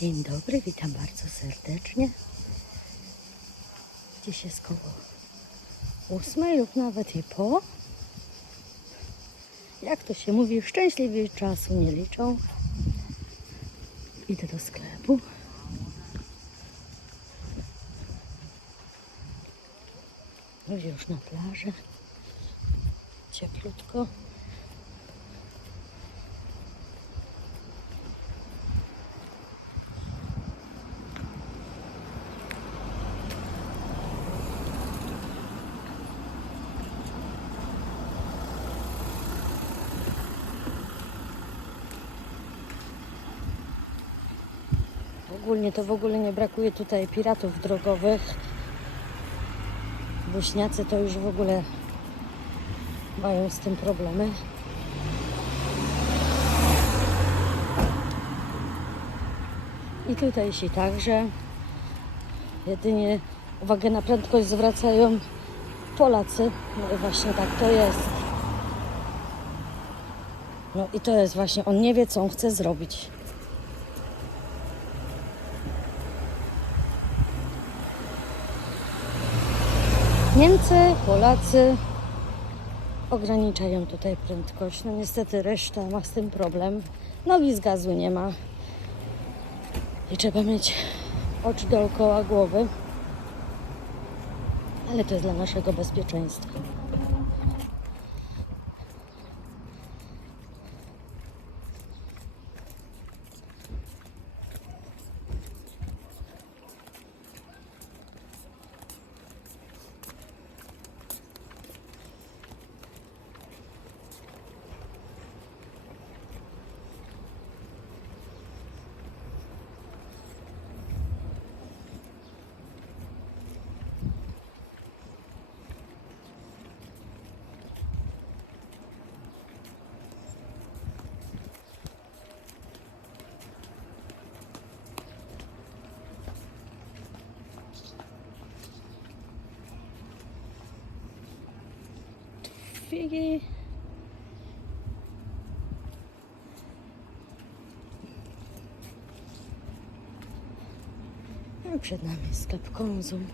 Dzień dobry, witam bardzo serdecznie. Dziś jest koło ósmej lub nawet i po. Jak to się mówi, szczęśliwi czasu nie liczą. Idę do sklepu. Ludzie już na plaży. Cieplutko. Ogólnie to w ogóle nie brakuje tutaj piratów drogowych. Bośniacy to już w ogóle mają z tym problemy. I tutaj jeśli także jedynie uwagę na prędkość zwracają Polacy. No i właśnie tak to jest. No i to jest właśnie, on nie wie co on chce zrobić. Niemcy, Polacy ograniczają tutaj prędkość. No niestety reszta ma z tym problem. Nogi z gazu nie ma. I trzeba mieć oczy dookoła głowy. Ale to jest dla naszego bezpieczeństwa. Figi. No, przed nami sklep Konzum.